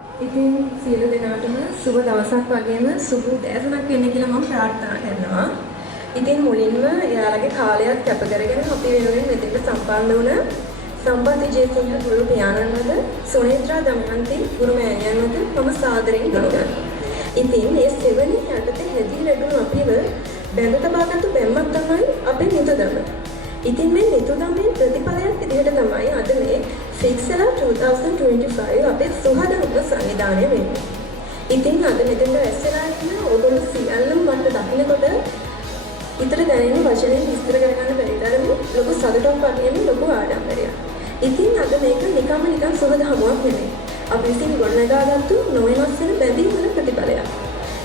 ඉතින් සියලු දෙනාටම සුබ දවසක් වගේම සුබ උදෑසනක් වෙන්න කියලා මම ප්‍රාර්ථනා කරනවා. ඉතින් මුලින්ම එයාලගේ කාලයක් කැප කරගෙන අපි වෙනුවෙන් මෙතෙක් සම්බන්ධ වුණ සම්පත් විජේසිංහ ගුරු පියාණන්වද සුනේත්‍රා දමයන්ති ගුරු මෑණියන්වද මම සාදරයෙන් ගෞරවනවා. ඉතින් මේ සෙවණේ යටතේ හැදී ලැබුණු අපිව බැඳ තබාගත්තු බැම්මක් තමයි අපේ නිතුදම. ඉතින් මේ නිතුදමේ ප්‍රතිඵලයක් විදිහට තමයි අද මේ ෆික්සලා 2025 අපේ සුහදව සංවිධානය වෙන්නේ. ඉතින් අද මෙතන ඇස්සලා ඉන්න ඔයගොල්ලෝ සියල්ලම මට දකින්නකොට ඉතල දැනෙන වචනෙන් විස්තර කරගන්න බැරි තරම ලොකු සතුටක් වගේම ලොකු ආඩම්බරයක්. ඉතින් අද මේක නිකන් සුහද හමුවක් නෙමෙයි. අපි විසින් ගොඩනගාගත්තු නොවෙනස් වෙන බැඳීම් වල ප්‍රතිඵලයක්.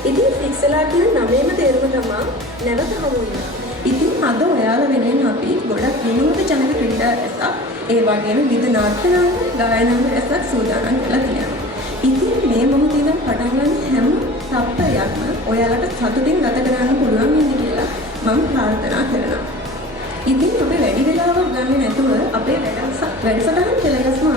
ඉතින් ෆික්සලා කියන නමේම තේරුම තමයි නැවත හමු වෙනවා. ඉතින් අද ඔයාලා වෙනුවෙන් අපි ගොඩක් විනෝද ජනක ක්‍රීඩා රැසක් ඒ වගේම විවිධ නාට්‍ය ගායනා රැසක් සූදානම් කරලා තියෙනවා. ඉතින් මේ මොහොතේ ඉඳන් පටන් ගන්න හැම තප්පරයක්ම ඔයාලට සතුටින් ගත කරන්න පුළුවන් වෙන්න කියලා මම ප්‍රාර්ථනා කරනවා. ඉතින් ඔබ වැඩි වෙලාවක් ගන්න නැතුව අපේ වැඩසටහන කෙලගස්ම